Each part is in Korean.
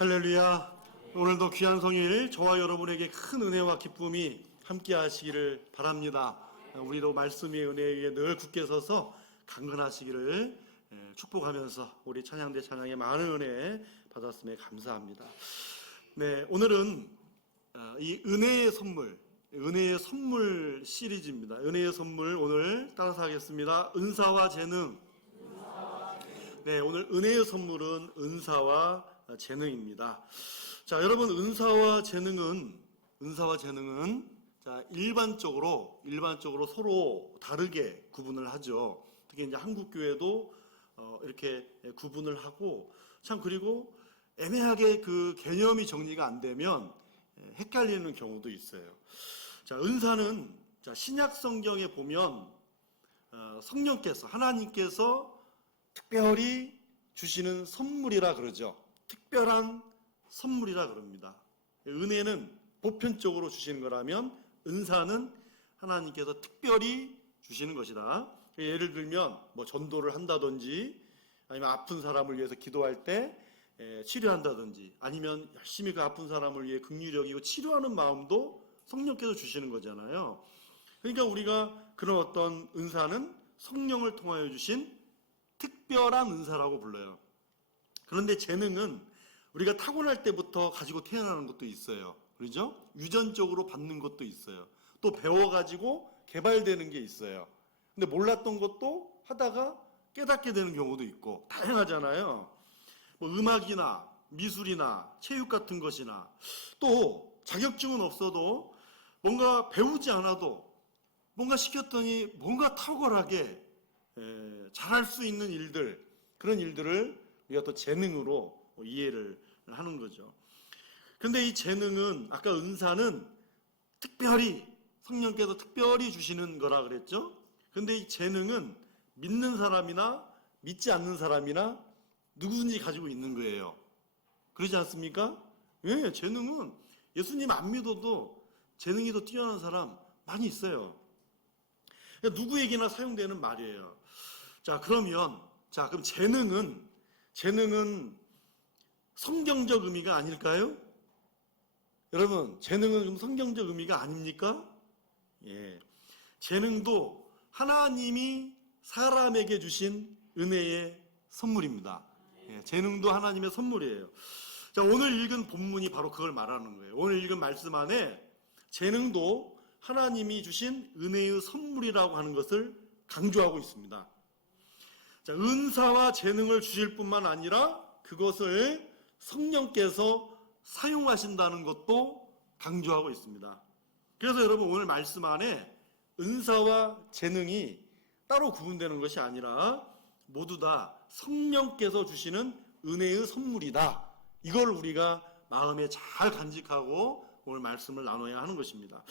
할렐루야. 오늘도 귀한 성일 저와 여러분에게 큰 은혜와 기쁨이 함께 하시기를 바랍니다. 우리도 말씀의 은혜에 늘 굳게 서서 강건하시기를 축복하면서 우리 찬양대 찬양의 많은 은혜 받았음에 감사합니다. 네, 오늘은 이 은혜의 선물 시리즈입니다. 은혜의 선물 오늘 따라서 하겠습니다. 은사와 재능. 네, 오늘 은혜의 선물은 은사와 재능입니다. 자, 여러분, 은사와 재능은 자, 일반적으로 서로 다르게 구분을 하죠. 특히 이제 한국 교회도 이렇게 구분을 하고, 참 그리고 애매하게 그 개념이 정리가 안 되면 헷갈리는 경우도 있어요. 자, 은사는 자, 신약 성경에 보면 성령께서, 하나님께서 특별히 주시는 선물이라 그러죠. 특별한 선물이라 그럽니다. 은혜는 보편적으로 주시는 거라면 은사는 하나님께서 특별히 주시는 것이다. 예를 들면 뭐 전도를 한다든지 아니면 아픈 사람을 위해서 기도할 때 치료한다든지 아니면 열심히 그 아픈 사람을 위해 긍휼히 여기고 치료하는 마음도 성령께서 주시는 거잖아요. 그러니까 우리가 그런 어떤 은사는 성령을 통하여 주신 특별한 은사라고 불러요. 그런데 재능은 우리가 타고날 때부터 가지고 태어나는 것도 있어요. 그렇죠? 유전적으로 받는 것도 있어요. 또 배워가지고 개발되는 게 있어요. 근데 몰랐던 것도 하다가 깨닫게 되는 경우도 있고 다양하잖아요. 뭐 음악이나 미술이나 체육 같은 것이나 또 자격증은 없어도 뭔가 배우지 않아도 뭔가 시켰더니 뭔가 탁월하게 잘할 수 있는 일들, 그런 일들을 우리가 또 재능으로 이해를 하는 거죠. 그런데 이 재능은, 아까 은사는 특별히 성령께서 특별히 주시는 거라 그랬죠. 그런데 이 재능은 믿는 사람이나 믿지 않는 사람이나 누구든지 가지고 있는 거예요. 그러지 않습니까? 왜? 재능은 예수님 안 믿어도 재능이 더 뛰어난 사람 많이 있어요. 누구에게나 사용되는 말이에요. 자, 그럼 재능은 성경적 의미가 아닐까요? 여러분, 재능은 좀 성경적 의미가 아닙니까? 예. 재능도 하나님이 사람에게 주신 은혜의 선물입니다. 예, 재능도 하나님의 선물이에요. 자, 오늘 읽은 본문이 바로 그걸 말하는 거예요. 오늘 읽은 말씀 안에 재능도 하나님이 주신 은혜의 선물이라고 하는 것을 강조하고 있습니다. 자, 은사와 재능을 주실 뿐만 아니라 그것을 성령께서 사용하신다는 것도 강조하고 있습니다. 그래서 여러분 오늘 말씀 안에 은사와 재능이 따로 구분되는 것이 아니라 모두 다 성령께서 주시는 은혜의 선물이다. 이걸 우리가 마음에 잘 간직하고 오늘 말씀을 나눠야 하는 것입니다.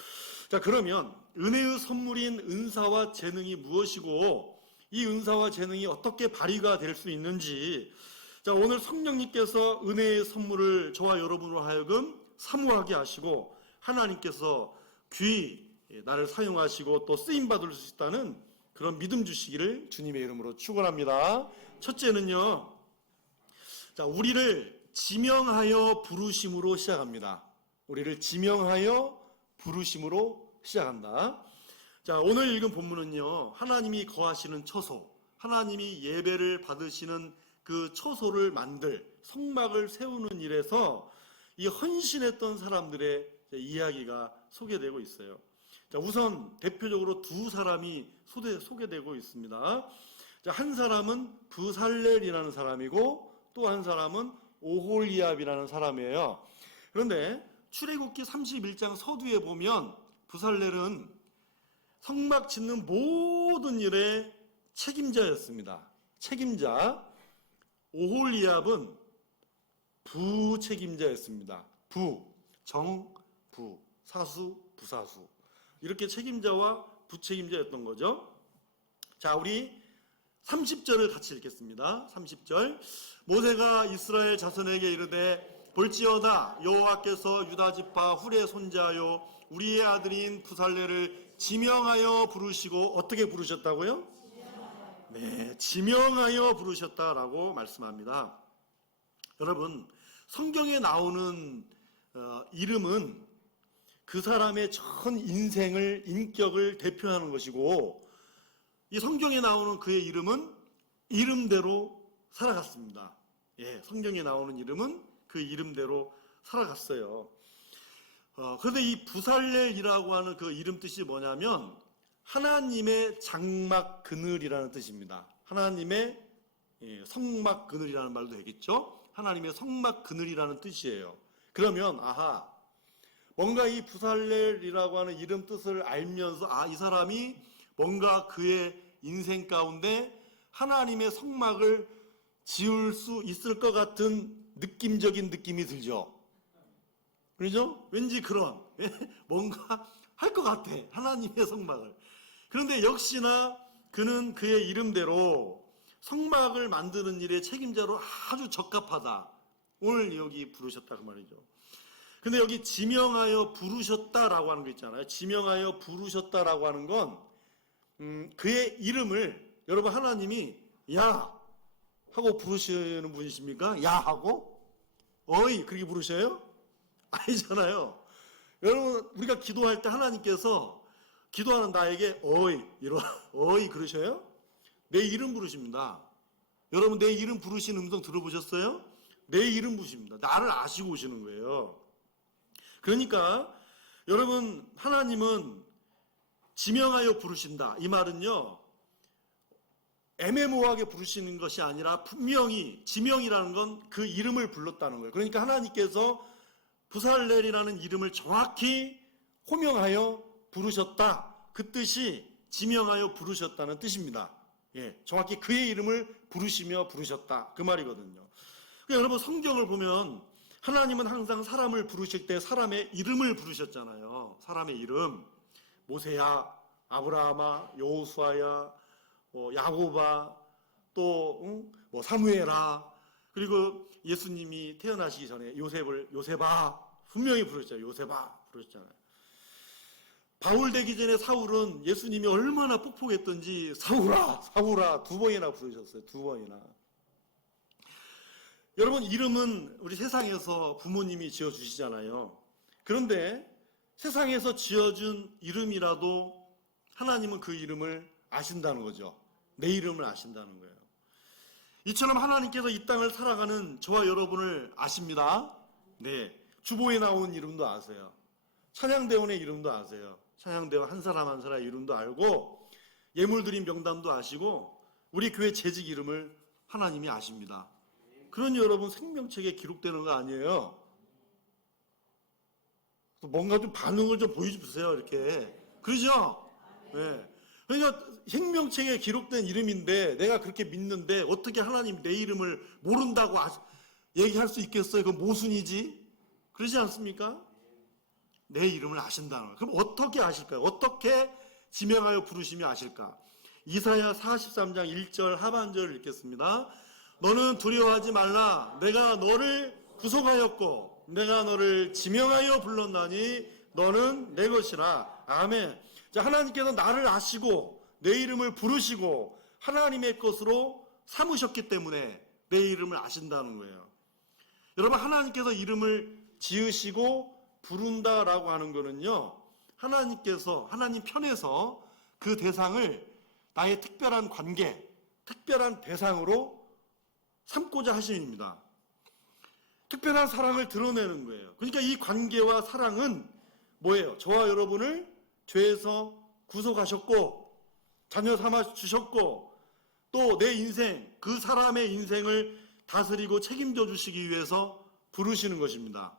자, 그러면 은혜의 선물인 은사와 재능이 무엇이고 이 은사와 재능이 어떻게 발휘가 될 수 있는지, 자, 오늘 성령님께서 은혜의 선물을 저와 여러분으로 하여금 사모하게 하시고 하나님께서 귀히 나를 사용하시고 또 쓰임받을 수 있다는 그런 믿음 주시기를 주님의 이름으로 축원합니다. 첫째는요, 자, 우리를 지명하여 부르심으로 시작합니다. 우리를 지명하여 부르심으로 시작한다. 자, 오늘 읽은 본문은요, 하나님이 거하시는 처소, 하나님이 예배를 받으시는 그 처소를 만들 성막을 세우는 일에서 이 헌신했던 사람들의 이야기가 소개되고 있어요. 자, 우선 대표적으로 두 사람이 소개되고 있습니다. 자, 한 사람은 부살렐이라는 사람이고 또 한 사람은 오홀리압이라는 사람이에요. 그런데 출애굽기 31장 서두에 보면 부살렐은 성막 짓는 모든 일의 책임자였습니다. 책임자. 오홀리압은 부책임자였습니다. 부, 사수, 부사수. 이렇게 책임자와 부책임자였던 거죠. 자, 우리 30절을 같이 읽겠습니다. 30절. 모세가 이스라엘 자손에게 이르되 볼지어다 여호와께서 유다 지파 훌의 손자요 우리의 아들인 부살렐을 지명하여 부르시고 어떻게 부르셨다고요? 네, 지명하여 부르셨다라고 말씀합니다. 여러분, 성경에 나오는 이름은 그 사람의 전 인생을, 인격을 대표하는 것이고, 이 성경에 나오는 그의 이름은 이름대로 살아갔습니다. 예, 성경에 나오는 이름은 그 이름대로 살아갔어요. 그런데 이 부살렐이라고 하는 그 이름 뜻이 뭐냐면 하나님의 장막 그늘이라는 뜻입니다. 하나님의 성막 그늘이라는 말도 되겠죠. 하나님의 성막 그늘이라는 뜻이에요. 그러면 뭔가 이 부살렐이라고 하는 이름 뜻을 알면서 이 사람이 뭔가 그의 인생 가운데 하나님의 성막을 지을 수 있을 것 같은 느낌적인 느낌이 들죠. 그렇죠? 왠지 그런 뭔가 할 것 같아, 하나님의 성막을. 그런데 역시나 그는 그의 이름대로 성막을 만드는 일에 책임자로 아주 적합하다. 오늘 여기 부르셨다 그 말이죠. 근데 여기 지명하여 부르셨다라고 하는 거 있잖아요. 지명하여 부르셨다라고 하는 건 그의 이름을 여러분 하나님이 야 하고 부르시는 분이십니까? 야 하고 어이 그렇게 부르셔요? 아니잖아요. 여러분 우리가 기도할 때 하나님께서 기도하는 나에게 어이 어이 그러셔요? 내 이름 부르십니다. 여러분 내 이름 부르시는 음성 들어보셨어요? 내 이름 부르십니다. 나를 아시고 오시는 거예요. 그러니까 여러분 하나님은 지명하여 부르신다. 이 말은요 애매모호하게 부르시는 것이 아니라 분명히 지명이라는 건 그 이름을 불렀다는 거예요. 그러니까 하나님께서 부살렐이라는 이름을 정확히 호명하여 부르셨다. 그 뜻이 지명하여 부르셨다는 뜻입니다. 예, 정확히 그의 이름을 부르시며 부르셨다. 그 말이거든요. 그러니까 여러분 성경을 보면 하나님은 항상 사람을 부르실 때 사람의 이름을 부르셨잖아요. 사람의 이름. 모세야, 아브라함아, 여호수아야, 야고바, 또 사무엘아, 그리고 예수님이 태어나시기 전에 요셉아 분명히 부르셨잖아요. 요셉아 부르셨잖아요. 바울 되기 전에 사울은 예수님이 얼마나 폭폭했던지 사울아 두 번이나 부르셨어요. 두 번이나. 여러분 이름은 우리 세상에서 부모님이 지어주시잖아요. 그런데 세상에서 지어준 이름이라도 하나님은 그 이름을 아신다는 거죠. 내 이름을 아신다는 거예요. 이처럼 하나님께서 이 땅을 살아가는 저와 여러분을 아십니다. 네, 주보에 나온 이름도 아세요. 찬양대원의 이름도 아세요. 찬양대원 한 사람 한 사람 이름도 알고 예물드린 명단도 아시고 우리 교회 재직 이름을 하나님이 아십니다. 그러니 여러분 생명책에 기록되는 거 아니에요. 뭔가 좀 반응을 좀 보여주세요. 이렇게 그러죠? 네. 그러니까 생명책에 기록된 이름인데 내가 그렇게 믿는데 어떻게 하나님 내 이름을 모른다고 얘기할 수 있겠어요? 그건 모순이지. 그러지 않습니까? 내 이름을 아신다는 거예요. 그럼 어떻게 아실까요? 어떻게 지명하여 부르시며 아실까? 이사야 43장 1절 하반절을 읽겠습니다. 너는 두려워하지 말라. 내가 너를 구속하였고 내가 너를 지명하여 불렀나니 너는 내 것이라. 아멘. 자, 하나님께서 나를 아시고 내 이름을 부르시고 하나님의 것으로 삼으셨기 때문에 내 이름을 아신다는 거예요. 여러분 하나님께서 이름을 지으시고 부른다라고 하는 거는요, 하나님 편에서 그 대상을 나의 특별한 관계, 특별한 대상으로 삼고자 하심입니다. 특별한 사랑을 드러내는 거예요. 그러니까 이 관계와 사랑은 뭐예요? 저와 여러분을 죄에서 구속하셨고 자녀 삼아 주셨고 또 내 인생, 그 사람의 인생을 다스리고 책임져 주시기 위해서 부르시는 것입니다.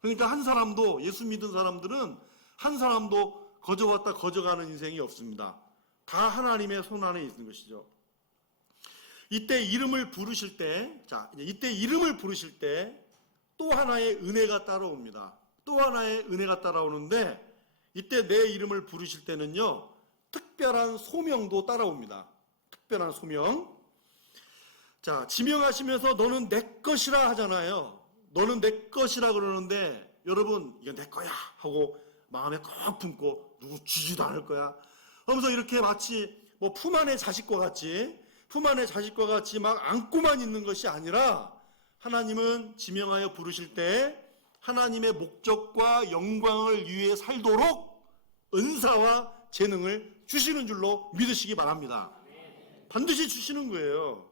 그러니까 한 사람도, 예수 믿은 사람들은 한 사람도 거저왔다 거저가는 인생이 없습니다. 다 하나님의 손 안에 있는 것이죠. 이때 이름을 부르실 때, 이때 이름을 부르실 때 또 하나의 은혜가 따라옵니다. 또 하나의 은혜가 따라오는데 이때 내 이름을 부르실 때는요, 특별한 소명도 따라옵니다. 특별한 소명. 자, 지명하시면서 너는 내 것이라 하잖아요. 너는 내 것이라 그러는데 여러분 이거 내 거야 하고 마음에 꼭 품고 누구 주지도 않을 거야 하면서 이렇게 마치 뭐 품 안의 자식과 같이 막 안고만 있는 것이 아니라 하나님은 지명하여 부르실 때 하나님의 목적과 영광을 위해 살도록 은사와 재능을 주시는 줄로 믿으시기 바랍니다. 반드시 주시는 거예요.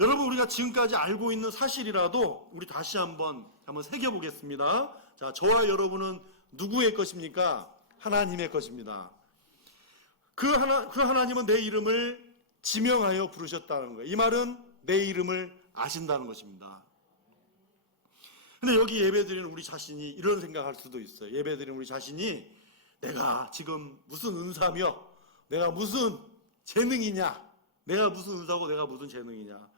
여러분, 우리가 지금까지 알고 있는 사실이라도 우리 다시 한번 새겨보겠습니다. 자, 저와 여러분은 누구의 것입니까? 하나님의 것입니다. 그 하나님은 내 이름을 지명하여 부르셨다는 거예요. 이 말은 내 이름을 아신다는 것입니다. 근데 여기 예배드리는 우리 자신이 이런 생각할 수도 있어요. 예배드리는 우리 자신이 내가 지금 무슨 은사며 내가 무슨 재능이냐, 내가 무슨 은사고 내가 무슨 재능이냐,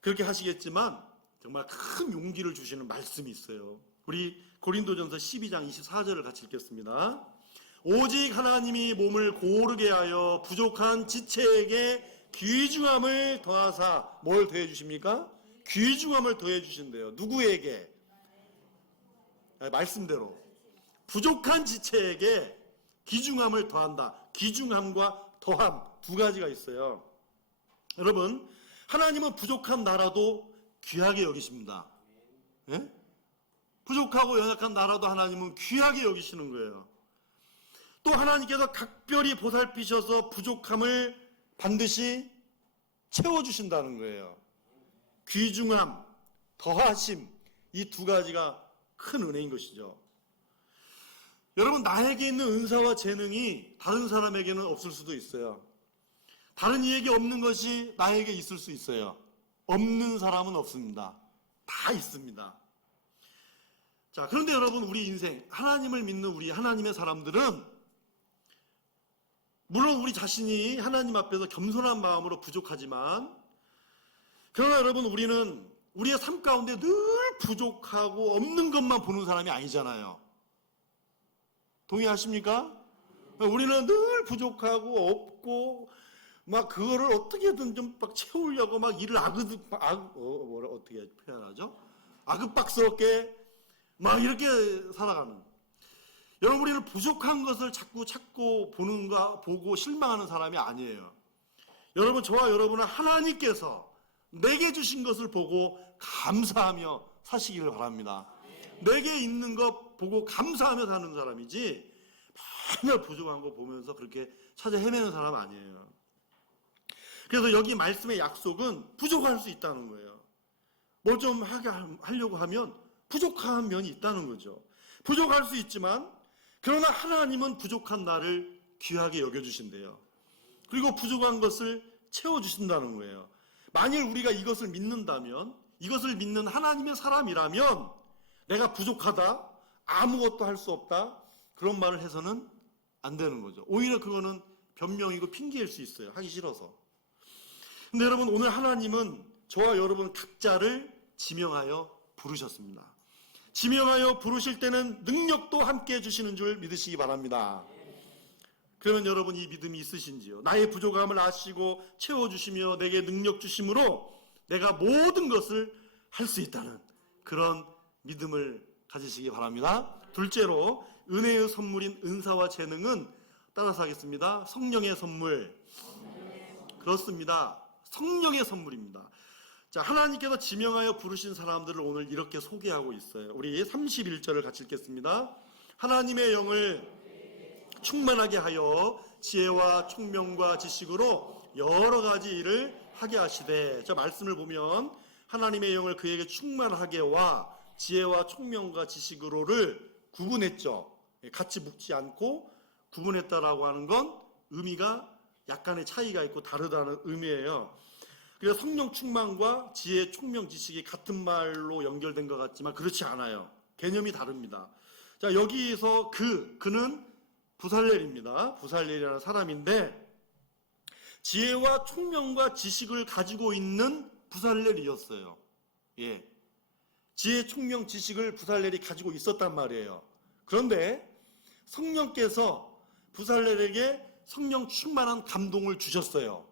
그렇게 하시겠지만 정말 큰 용기를 주시는 말씀이 있어요. 우리 고린도전서 12장 24절을 같이 읽겠습니다. 오직 하나님이 몸을 고르게 하여 부족한 지체에게 귀중함을 더하사, 뭘 더해 주십니까? 귀중함을 더해 주신대요. 누구에게? 말씀대로 부족한 지체에게 귀중함을 더한다. 귀중함과 더함 두 가지가 있어요. 여러분, 하나님은 부족한 나라도 귀하게 여기십니다. 예? 부족하고 연약한 나라도 하나님은 귀하게 여기시는 거예요. 또 하나님께서 각별히 보살피셔서 부족함을 반드시 채워주신다는 거예요. 귀중함, 더하심, 이 두 가지가 큰 은혜인 것이죠. 여러분, 나에게 있는 은사와 재능이 다른 사람에게는 없을 수도 있어요. 다른 이에게 없는 것이 나에게 있을 수 있어요. 없는 사람은 없습니다. 다 있습니다. 자, 그런데 여러분, 우리 인생, 하나님을 믿는 우리 하나님의 사람들은 물론 우리 자신이 하나님 앞에서 겸손한 마음으로 부족하지만, 그러나 여러분, 우리는 우리의 삶 가운데 늘 부족하고 없는 것만 보는 사람이 아니잖아요. 동의하십니까? 우리는 늘 부족하고 없고 막 그거를 어떻게든 좀 막 채우려고 막 일을 어떻게 표현하죠? 아급박스럽게 막 이렇게 살아가는. 여러분, 우리는 부족한 것을 자꾸 찾고 보고 실망하는 사람이 아니에요. 여러분, 저와 여러분은 하나님께서 내게 주신 것을 보고 감사하며 사시기를 바랍니다. 내게 있는 것 보고 감사하며 사는 사람이지 맨날 부족한 거 보면서 그렇게 찾아 헤매는 사람 아니에요. 그래서 여기 말씀의 약속은 부족할 수 있다는 거예요. 뭘 좀 하려고 하면 부족한 면이 있다는 거죠. 부족할 수 있지만 그러나 하나님은 부족한 나를 귀하게 여겨주신대요. 그리고 부족한 것을 채워주신다는 거예요. 만일 우리가 이것을 믿는다면, 이것을 믿는 하나님의 사람이라면 내가 부족하다, 아무것도 할 수 없다, 그런 말을 해서는 안 되는 거죠. 오히려 그거는 변명이고 핑계일 수 있어요. 하기 싫어서. 근데 여러분, 오늘 하나님은 저와 여러분 각자를 지명하여 부르셨습니다. 지명하여 부르실 때는 능력도 함께 해주시는 줄 믿으시기 바랍니다. 그러면 여러분, 이 믿음이 있으신지요? 나의 부족함을 아시고 채워주시며 내게 능력 주심으로 내가 모든 것을 할 수 있다는 그런 믿음을 가지시기 바랍니다. 둘째로, 은혜의 선물인 은사와 재능은 따라서 하겠습니다. 성령의 선물. 그렇습니다. 성령의 선물입니다. 자, 하나님께서 지명하여 부르신 사람들을 오늘 이렇게 소개하고 있어요. 우리 31절을 같이 읽겠습니다. 하나님의 영을 충만하게 하여 지혜와 총명과 지식으로 여러 가지 일을 하게 하시되. 자, 말씀을 보면 하나님의 영을 그에게 충만하게와 지혜와 총명과 지식으로를 구분했죠. 같이 묶지 않고 구분했다라고 하는 건 의미가 약간의 차이가 있고 다르다는 의미예요. 그래서 성령 충만과 지혜, 총명, 지식이 같은 말로 연결된 것 같지만 그렇지 않아요. 개념이 다릅니다. 자, 여기서 그는 부살렐입니다. 부살렐이라는 사람인데 지혜와 총명과 지식을 가지고 있는 부살렐이었어요. 예, 지혜, 총명, 지식을 부살렐이 가지고 있었단 말이에요. 그런데 성령께서 부살렐에게 성령 충만한 감동을 주셨어요.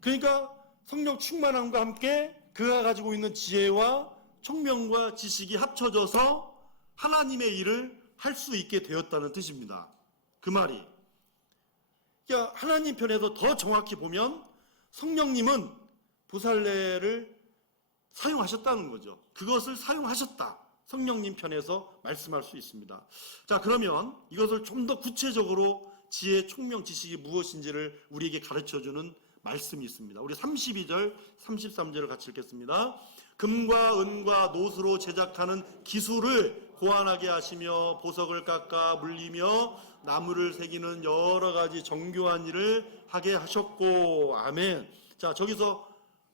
그러니까 성령 충만함과 함께 그가 가지고 있는 지혜와 총명과 지식이 합쳐져서 하나님의 일을 할 수 있게 되었다는 뜻입니다. 그 말이, 그러니까 하나님 편에서 더 정확히 보면 성령님은 부살렐을 사용하셨다는 거죠. 그것을 사용하셨다. 성령님 편에서 말씀할 수 있습니다. 자, 그러면 이것을 좀 더 구체적으로 지혜, 총명, 지식이 무엇인지를 우리에게 가르쳐주는 말씀이 있습니다. 우리 32절, 33절을 같이 읽겠습니다. 금과 은과 노수로 제작하는 기술을 고안하게 하시며 보석을 깎아 물리며 나무를 새기는 여러 가지 정교한 일을 하게 하셨고. 아멘. 자, 저기서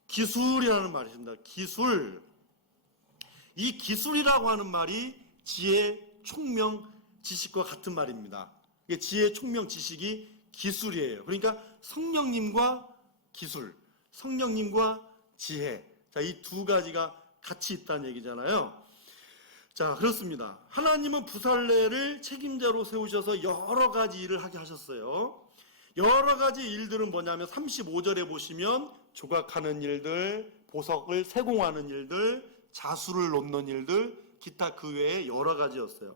기술이라는 말이 있습니다. 기술. 이 기술이라고 하는 말이 지혜, 총명, 지식과 같은 말입니다. 이게 지혜, 총명, 지식이 기술이에요. 그러니까 성령님과 기술, 성령님과 지혜. 자, 이 두 가지가 같이 있다는 얘기잖아요. 자, 그렇습니다. 하나님은 부살레를 책임자로 세우셔서 여러 가지 일을 하게 하셨어요. 여러 가지 일들은 뭐냐면 35절에 보시면 조각하는 일들, 보석을 세공하는 일들, 자수를 놓는 일들, 기타 그 외에 여러 가지였어요.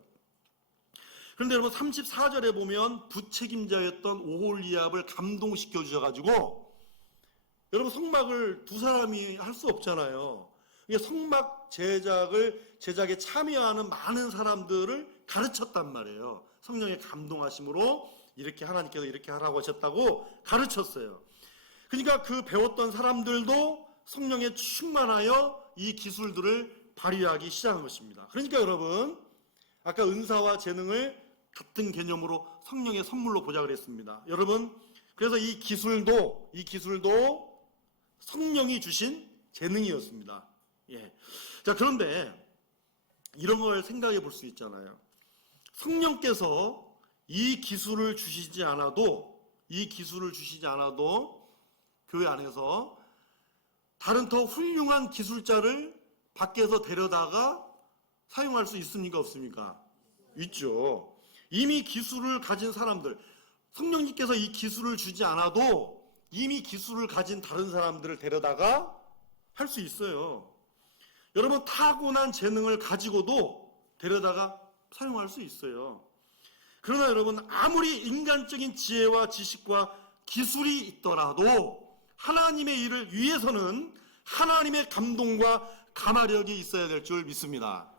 그런데 여러분 34절에 보면 부책임자였던 오홀리압을 감동시켜 주셔가지고, 여러분 성막을 두 사람이 할 수 없잖아요. 성막 제작에 참여하는 많은 사람들을 가르쳤단 말이에요. 성령의 감동하심으로 이렇게 하나님께서 이렇게 하라고 하셨다고 가르쳤어요. 그러니까 그 배웠던 사람들도 성령에 충만하여 이 기술들을 발휘하기 시작한 것입니다. 그러니까 여러분, 아까 은사와 재능을 같은 개념으로 성령의 선물로 보자 그랬습니다. 여러분, 그래서 이 기술도 성령이 주신 재능이었습니다. 예. 자, 그런데 이런 걸 생각해 볼 수 있잖아요. 성령께서 이 기술을 주시지 않아도 교회 안에서 다른 더 훌륭한 기술자를 밖에서 데려다가 사용할 수 있습니까? 없습니까? 있죠. 이미 기술을 가진 사람들, 성령님께서 이 기술을 주지 않아도 이미 기술을 가진 다른 사람들을 데려다가 할 수 있어요. 여러분, 타고난 재능을 가지고도 데려다가 사용할 수 있어요. 그러나 여러분, 아무리 인간적인 지혜와 지식과 기술이 있더라도 하나님의 일을 위해서는 하나님의 감동과 감화력이 있어야 될 줄 믿습니다.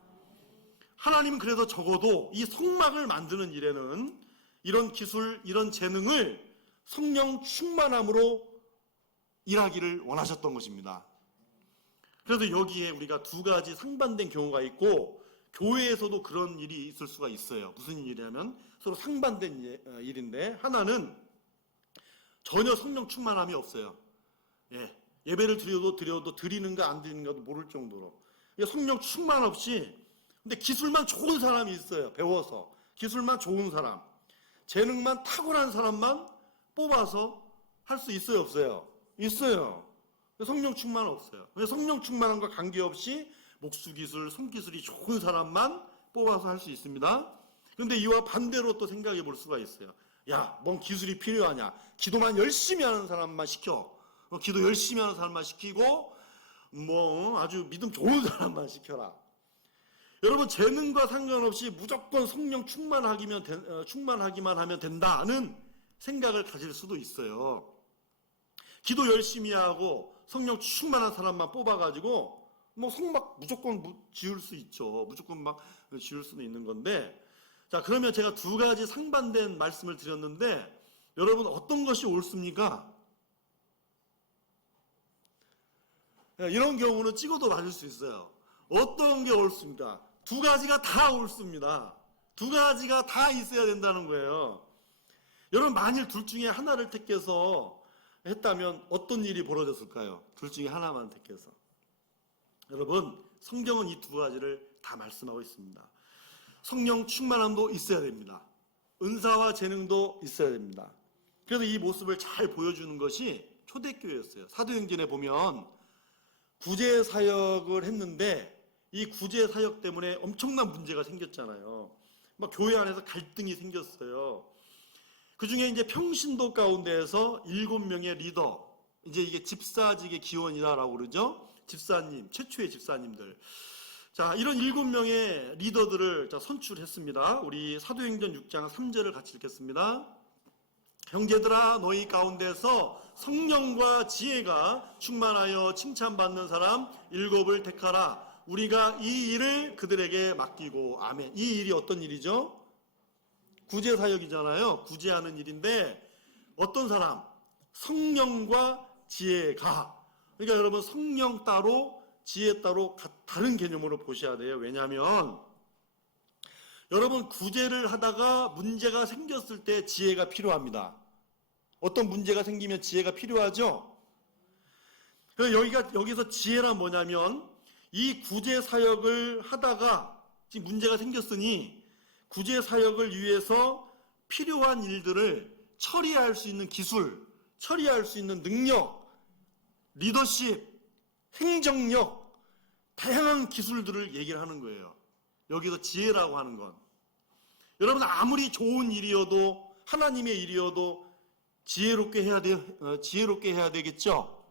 하나님은 그래서 적어도 이 성막을 만드는 일에는 이런 기술, 이런 재능을 성령 충만함으로 일하기를 원하셨던 것입니다. 그래서 여기에 우리가 두 가지 상반된 경우가 있고, 교회에서도 그런 일이 있을 수가 있어요. 무슨 일이냐면 서로 상반된 일인데, 하나는 전혀 성령 충만함이 없어요. 예배를 드려도 드리는가 안 드리는가도 모를 정도로 성령 충만 없이, 근데 기술만 좋은 사람이 있어요. 배워서 기술만 좋은 사람, 재능만 탁월한 사람만 뽑아서 할 수 있어요, 없어요? 있어요. 성령 충만 없어요. 성령 충만함과 관계없이 목수기술, 손기술이 좋은 사람만 뽑아서 할 수 있습니다. 그런데 이와 반대로 또 생각해 볼 수가 있어요. 야, 뭔 기술이 필요하냐? 기도만 열심히 하는 사람만 시켜. 기도 열심히 하는 사람만 시키고, 아주 믿음 좋은 사람만 시켜라. 여러분, 재능과 상관없이 무조건 성령 충만하기만 하면 된다는 생각을 가질 수도 있어요. 기도 열심히 하고 성령 충만한 사람만 뽑아가지고 성막 무조건 지을 수 있죠. 무조건 막 지을 수도 있는 건데, 자, 그러면 제가 두 가지 상반된 말씀을 드렸는데, 여러분 어떤 것이 옳습니까? 이런 경우는 찍어도 맞을 수 있어요. 어떤 게 옳습니까? 두 가지가 다 옳습니다. 두 가지가 다 있어야 된다는 거예요. 여러분, 만일 둘 중에 하나를 택해서 했다면 어떤 일이 벌어졌을까요? 둘 중에 하나만 택해서. 여러분, 성경은 이 두 가지를 다 말씀하고 있습니다. 성령 충만함도 있어야 됩니다. 은사와 재능도 있어야 됩니다. 그래서 이 모습을 잘 보여주는 것이 초대교회였어요. 사도행전에 보면 구제 사역을 했는데 이 구제 사역 때문에 엄청난 문제가 생겼잖아요. 막 교회 안에서 갈등이 생겼어요. 그 중에 이제 평신도 가운데에서 7명의 리더, 이제 이게 집사직의 기원이라고 그러죠. 집사님, 최초의 집사님들. 자, 이런 7명의 리더들을 선출했습니다. 우리 사도행전 6장 3절을 같이 읽겠습니다. 형제들아, 너희 가운데서 성령과 지혜가 충만하여 칭찬받는 사람 7을 택하라. 우리가 이 일을 그들에게 맡기고. 아멘. 이 일이 어떤 일이죠? 구제사역이잖아요. 구제하는 일인데 어떤 사람? 성령과 지혜가. 그러니까 여러분, 성령 따로 지혜 따로 다른 개념으로 보셔야 돼요. 왜냐하면 여러분, 구제를 하다가 문제가 생겼을 때 지혜가 필요합니다. 어떤 문제가 생기면 지혜가 필요하죠. 여기서 지혜란 뭐냐면 이 구제 사역을 하다가 지금 문제가 생겼으니 구제 사역을 위해서 필요한 일들을 처리할 수 있는 기술, 처리할 수 있는 능력, 리더십, 행정력, 다양한 기술들을 얘기를 하는 거예요. 여기서 지혜라고 하는 건 여러분, 아무리 좋은 일이어도 하나님의 일이어도 지혜롭게 해야 돼요. 지혜롭게 해야 되겠죠?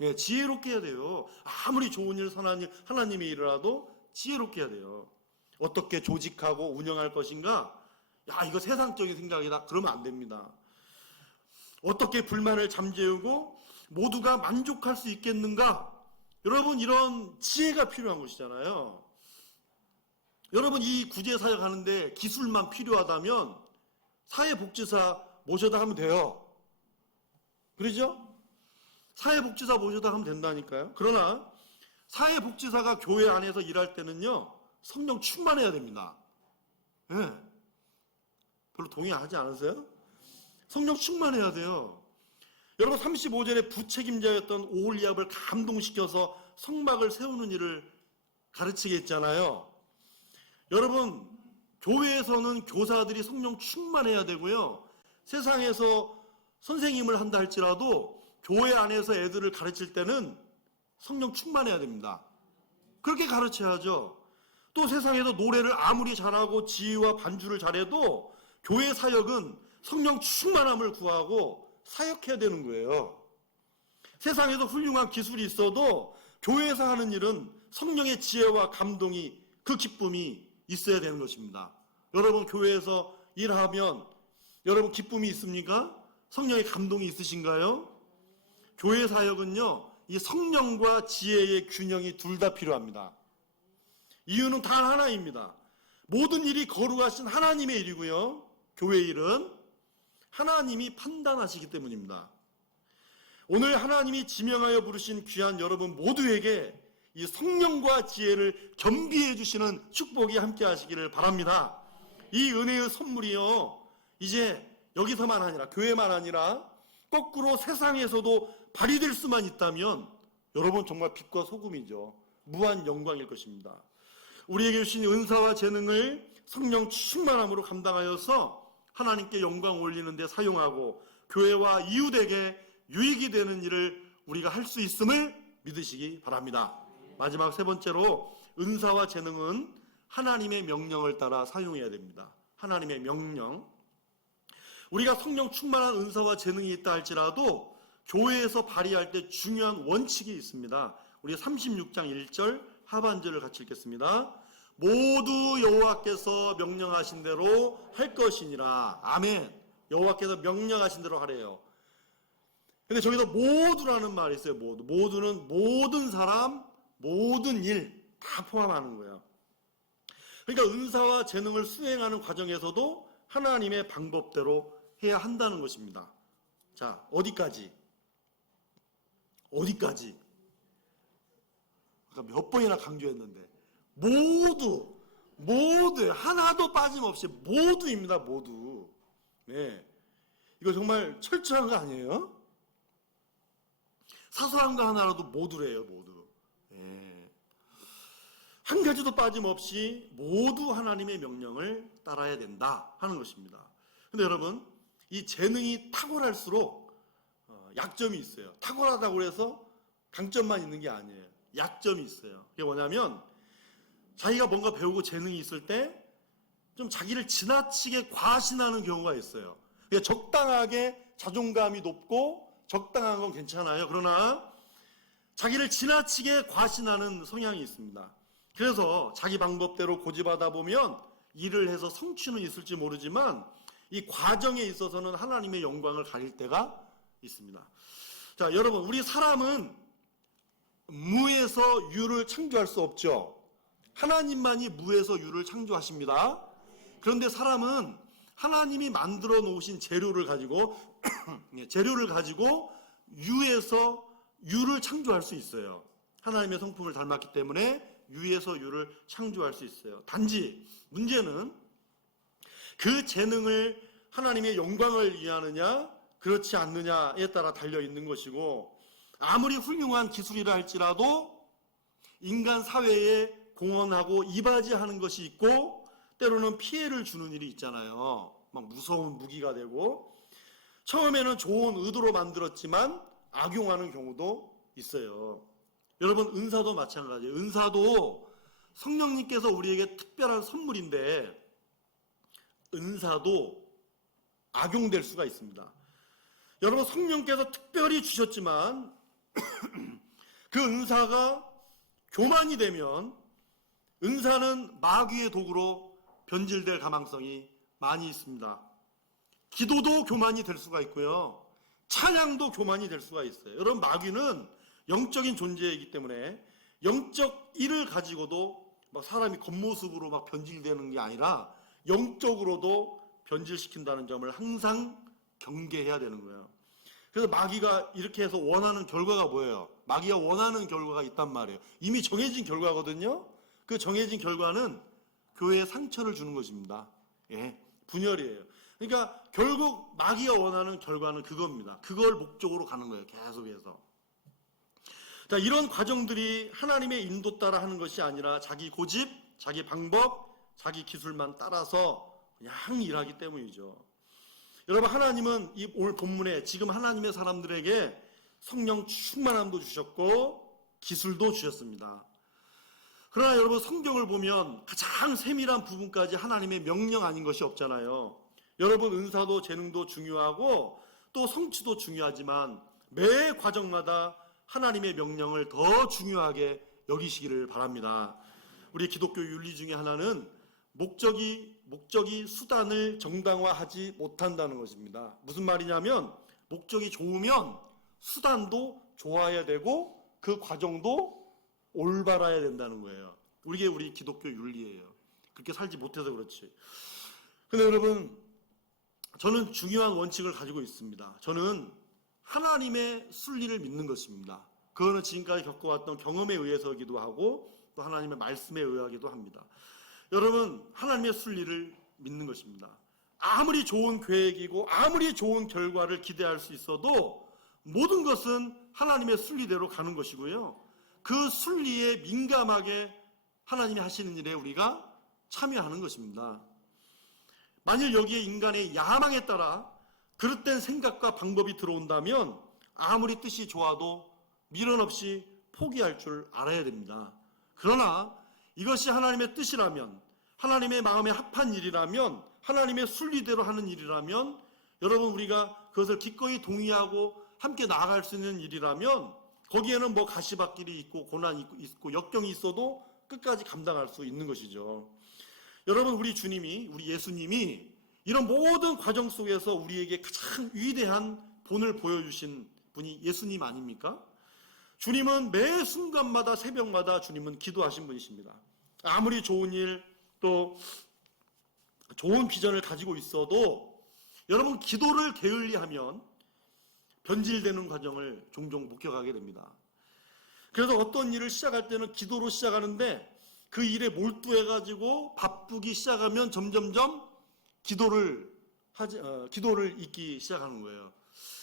예, 지혜롭게 해야 돼요. 아무리 좋은 일, 선한 일, 하나님의 일이라도 지혜롭게 해야 돼요. 어떻게 조직하고 운영할 것인가? 야, 이거 세상적인 생각이다. 그러면 안 됩니다. 어떻게 불만을 잠재우고 모두가 만족할 수 있겠는가? 여러분, 이런 지혜가 필요한 것이잖아요. 여러분, 이 구제사역 하는데 기술만 필요하다면 사회복지사 모셔다 하면 돼요. 그러죠? 사회복지사 모셔다 하면 된다니까요. 그러나 사회복지사가 교회 안에서 일할 때는요, 성령 충만해야 됩니다. 예. 별로 동의하지 않으세요? 성령 충만해야 돼요. 여러분, 35전에 부책임자였던 오홀리압을 감동시켜서 성막을 세우는 일을 가르치게 했잖아요. 여러분, 교회에서는 교사들이 성령 충만해야 되고요. 세상에서 선생님을 한다 할지라도 교회 안에서 애들을 가르칠 때는 성령 충만해야 됩니다. 그렇게 가르쳐야죠. 또 세상에서 노래를 아무리 잘하고 지휘와 반주를 잘해도 교회 사역은 성령 충만함을 구하고 사역해야 되는 거예요. 세상에서 훌륭한 기술이 있어도 교회에서 하는 일은 성령의 지혜와 감동이, 그 기쁨이 있어야 되는 것입니다. 여러분, 교회에서 일하면 여러분 기쁨이 있습니까? 성령의 감동이 있으신가요? 교회 사역은요, 이 성령과 지혜의 균형이 둘 다 필요합니다. 이유는 단 하나입니다. 모든 일이 거룩하신 하나님의 일이고요, 교회 일은 하나님이 판단하시기 때문입니다. 오늘 하나님이 지명하여 부르신 귀한 여러분 모두에게 이 성령과 지혜를 겸비해 주시는 축복이 함께 하시기를 바랍니다. 이 은혜의 선물이요, 이제 여기서만 아니라, 교회만 아니라 거꾸로 세상에서도 발휘될 수만 있다면 여러분 정말 빛과 소금이죠. 무한 영광일 것입니다. 우리에게 주신 은사와 재능을 성령 충만함으로 감당하여서 하나님께 영광 올리는 데 사용하고 교회와 이웃에게 유익이 되는 일을 우리가 할 수 있음을 믿으시기 바랍니다. 마지막 세 번째로, 은사와 재능은 하나님의 명령을 따라 사용해야 됩니다. 하나님의 명령. 우리가 성령 충만한 은사와 재능이 있다 할지라도 교회에서 발휘할 때 중요한 원칙이 있습니다. 우리 36장 1절 하반절을 같이 읽겠습니다. 모두 여호와께서 명령하신 대로 할 것이니라. 아멘. 여호와께서 명령하신 대로 하래요. 근데 저기서 모두라는 말이 있어요. 모두. 모두는 모든 사람, 모든 일 다 포함하는 거예요. 그러니까 은사와 재능을 수행하는 과정에서도 하나님의 방법대로 해야 한다는 것입니다. 자, 어디까지? 아까 몇 번이나 강조했는데 모두 하나도 빠짐없이 모두입니다. 모두. 네, 이거 정말 철저한 거 아니에요? 사소한 거 하나라도 모두래요. 모두. 네. 한 가지도 빠짐없이 모두 하나님의 명령을 따라야 된다 하는 것입니다. 근데 여러분, 이 재능이 탁월할수록 약점이 있어요. 탁월하다고 해서 강점만 있는 게 아니에요. 약점이 있어요. 그게 뭐냐면, 자기가 뭔가 배우고 재능이 있을 때 좀 자기를 지나치게 과신하는 경우가 있어요. 그러니까 적당하게 자존감이 높고 적당한 건 괜찮아요. 그러나 자기를 지나치게 과신하는 성향이 있습니다. 그래서 자기 방법대로 고집하다 보면 일을 해서 성취는 있을지 모르지만 이 과정에 있어서는 하나님의 영광을 가릴 때가 있습니다. 자, 여러분, 우리 사람은 무에서 유를 창조할 수 없죠. 하나님만이 무에서 유를 창조하십니다. 그런데 사람은 하나님이 만들어 놓으신 재료를 가지고 유에서 유를 창조할 수 있어요. 하나님의 성품을 닮았기 때문에 유에서 유를 창조할 수 있어요. 단지 문제는 그 재능을 하나님의 영광을 위하느냐 그렇지 않느냐에 따라 달려 있는 것이고, 아무리 훌륭한 기술이라 할지라도 인간 사회에 공헌하고 이바지하는 것이 있고, 때로는 피해를 주는 일이 있잖아요. 막 무서운 무기가 되고, 처음에는 좋은 의도로 만들었지만 악용하는 경우도 있어요. 여러분, 은사도 마찬가지예요. 은사도 성령님께서 우리에게 특별한 선물인데 은사도 악용될 수가 있습니다. 여러분, 성령께서 특별히 주셨지만 그 은사가 교만이 되면 은사는 마귀의 도구로 변질될 가망성이 많이 있습니다. 기도도 교만이 될 수가 있고요. 찬양도 교만이 될 수가 있어요. 여러분, 마귀는 영적인 존재이기 때문에 영적 일을 가지고도 막 사람이 겉모습으로 막 변질되는 게 아니라 영적으로도 변질시킨다는 점을 항상 경계해야 되는 거예요. 그래서 마귀가 이렇게 해서 원하는 결과가 뭐예요? 마귀가 원하는 결과가 있단 말이에요. 이미 정해진 결과거든요. 그 정해진 결과는 교회에 상처를 주는 것입니다. 예, 분열이에요. 그러니까 결국 마귀가 원하는 결과는 그겁니다. 그걸 목적으로 가는 거예요. 계속해서. 자, 이런 과정들이 하나님의 인도 따라 하는 것이 아니라 자기 고집, 자기 방법, 자기 기술만 따라서 그냥 일하기 때문이죠. 여러분, 하나님은 이 오늘 본문에 지금 하나님의 사람들에게 성령 충만함도 주셨고 기술도 주셨습니다. 그러나 여러분, 성경을 보면 가장 세밀한 부분까지 하나님의 명령 아닌 것이 없잖아요. 여러분, 은사도 재능도 중요하고 또 성취도 중요하지만 매 과정마다 하나님의 명령을 더 중요하게 여기시기를 바랍니다. 우리 기독교 윤리 중에 하나는 목적이 수단을 정당화하지 못한다는 것입니다. 무슨 말이냐면 목적이 좋으면 수단도 좋아야 되고 그 과정도 올바라야 된다는 거예요. 이게 우리 기독교 윤리예요. 그렇게 살지 못해서 그렇지. 근데 여러분, 저는 중요한 원칙을 가지고 있습니다. 저는 하나님의 순리를 믿는 것입니다. 그거는 지금까지 겪어왔던 경험에 의해서기도 하고 또 하나님의 말씀에 의하기도 합니다. 여러분, 하나님의 순리를 믿는 것입니다. 아무리 좋은 계획이고 아무리 좋은 결과를 기대할 수 있어도 모든 것은 하나님의 순리대로 가는 것이고요. 그 순리에 민감하게 하나님이 하시는 일에 우리가 참여하는 것입니다. 만일 여기에 인간의 야망에 따라 그릇된 생각과 방법이 들어온다면 아무리 뜻이 좋아도 미련 없이 포기할 줄 알아야 됩니다. 그러나 이것이 하나님의 뜻이라면, 하나님의 마음에 합한 일이라면, 하나님의 순리대로 하는 일이라면, 여러분, 우리가 그것을 기꺼이 동의하고 함께 나아갈 수 있는 일이라면 거기에는 뭐 가시밭길이 있고 고난이 있고 역경이 있어도 끝까지 감당할 수 있는 것이죠. 여러분, 우리 예수님이 이런 모든 과정 속에서 우리에게 가장 위대한 본을 보여주신 분이 예수님 아닙니까? 주님은 매 순간마다 새벽마다 주님은 기도하신 분이십니다. 아무리 좋은 일 또 좋은 비전을 가지고 있어도 여러분, 기도를 게을리하면 변질되는 과정을 종종 목격하게 됩니다. 그래서 어떤 일을 시작할 때는 기도로 시작하는데 그 일에 몰두해가지고 바쁘기 시작하면 점점점 기도를 잊기 시작하는 거예요.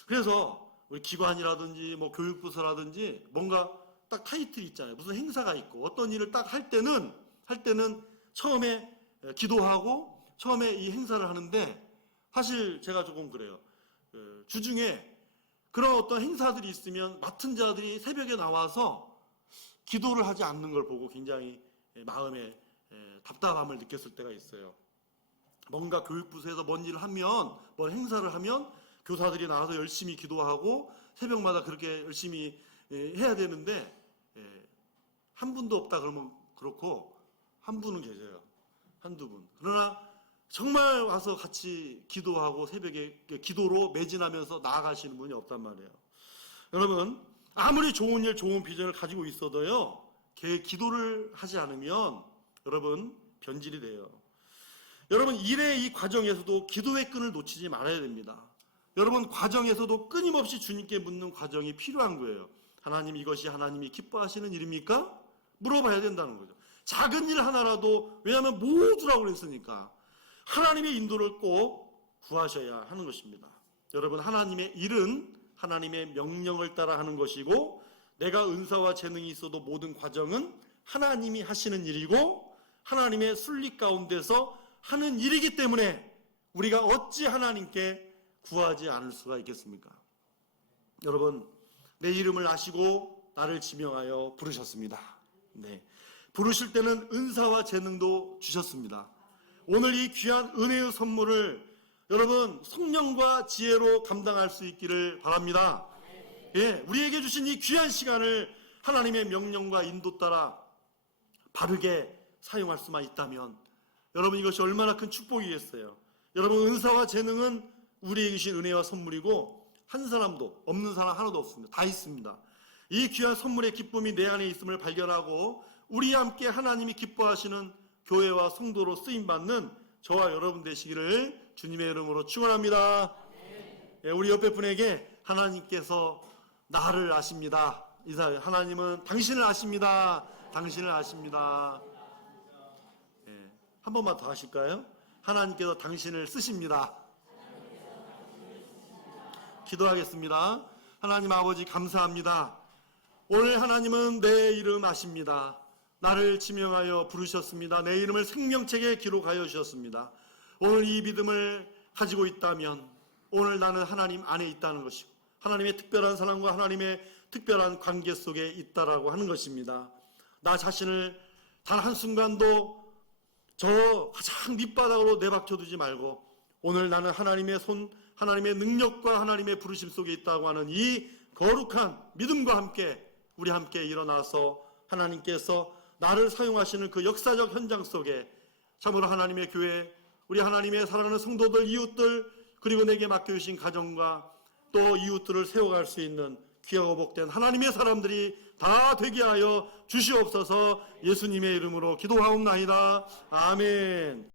그래서 우리 기관이라든지 뭐 교육부서라든지 뭔가 딱 타이틀이 있잖아요. 무슨 행사가 있고 어떤 일을 딱 할 때는 처음에 기도하고 처음에 이 행사를 하는데, 사실 제가 조금 그래요. 주중에 그런 어떤 행사들이 있으면 맡은 자들이 새벽에 나와서 기도를 하지 않는 걸 보고 굉장히 마음에 답답함을 느꼈을 때가 있어요. 뭔가 교육부서에서 뭔 일을 하면, 뭔 행사를 하면 교사들이 나와서 열심히 기도하고 새벽마다 그렇게 열심히 해야 되는데 한 분도 없다 그러면 그렇고 한 분은 계세요. 한두 분. 그러나 정말 와서 같이 기도하고 새벽에 기도로 매진하면서 나아가시는 분이 없단 말이에요. 여러분, 아무리 좋은 일, 좋은 비전을 가지고 있어도요, 기도를 하지 않으면 여러분 변질이 돼요. 여러분, 일의 이 과정에서도 기도의 끈을 놓치지 말아야 됩니다. 여러분, 과정에서도 끊임없이 주님께 묻는 과정이 필요한 거예요. 하나님, 이것이 하나님이 기뻐하시는 일입니까? 물어봐야 된다는 거죠. 작은 일 하나라도, 왜냐하면 모두라고 그랬으니까 하나님의 인도를 꼭 구하셔야 하는 것입니다. 여러분, 하나님의 일은 하나님의 명령을 따라 하는 것이고, 내가 은사와 재능이 있어도 모든 과정은 하나님이 하시는 일이고 하나님의 순리 가운데서 하는 일이기 때문에 우리가 어찌 하나님께 구하지 않을 수가 있겠습니까? 여러분, 내 이름을 아시고 나를 지명하여 부르셨습니다. 네, 부르실 때는 은사와 재능도 주셨습니다. 오늘 이 귀한 은혜의 선물을 여러분 성령과 지혜로 감당할 수 있기를 바랍니다. 예, 우리에게 주신 이 귀한 시간을 하나님의 명령과 인도 따라 바르게 사용할 수만 있다면 여러분, 이것이 얼마나 큰 축복이겠어요. 여러분, 은사와 재능은 우리에게 주신 은혜와 선물이고 한 사람도 없는 사람 하나도 없습니다. 다 있습니다. 이 귀한 선물의 기쁨이 내 안에 있음을 발견하고 우리와 함께 하나님이 기뻐하시는 교회와 성도로 쓰임받는 저와 여러분 되시기를 주님의 이름으로 축원합니다. 예, 우리 옆에 분에게 하나님께서 나를 아십니다. 인사해요. 하나님은 당신을 아십니다. 당신을 아십니다. 예, 한 번만 더 하실까요? 하나님께서 당신을 쓰십니다. 기도하겠습니다. 하나님 아버지, 감사합니다. 오늘 하나님은 내 이름 아십니다. 나를 지명하여 부르셨습니다. 내 이름을 생명책에 기록하여 주셨습니다. 오늘 이 믿음을 가지고 있다면 오늘 나는 하나님 안에 있다는 것이고 하나님의 특별한 사랑과 하나님의 특별한 관계 속에 있다라고 하는 것입니다. 나 자신을 단 한순간도 저 가장 밑바닥으로 내박혀두지 말고 오늘 나는 하나님의 손, 하나님의 능력과 하나님의 부르심 속에 있다고 하는 이 거룩한 믿음과 함께 우리 함께 일어나서 하나님께서 나를 사용하시는 그 역사적 현장 속에 참으로 하나님의 교회, 우리 하나님의 사랑하는 성도들, 이웃들, 그리고 내게 맡겨주신 가정과 또 이웃들을 세워갈 수 있는 귀하고 복된 하나님의 사람들이 다 되게 하여 주시옵소서. 예수님의 이름으로 기도하옵나이다. 아멘.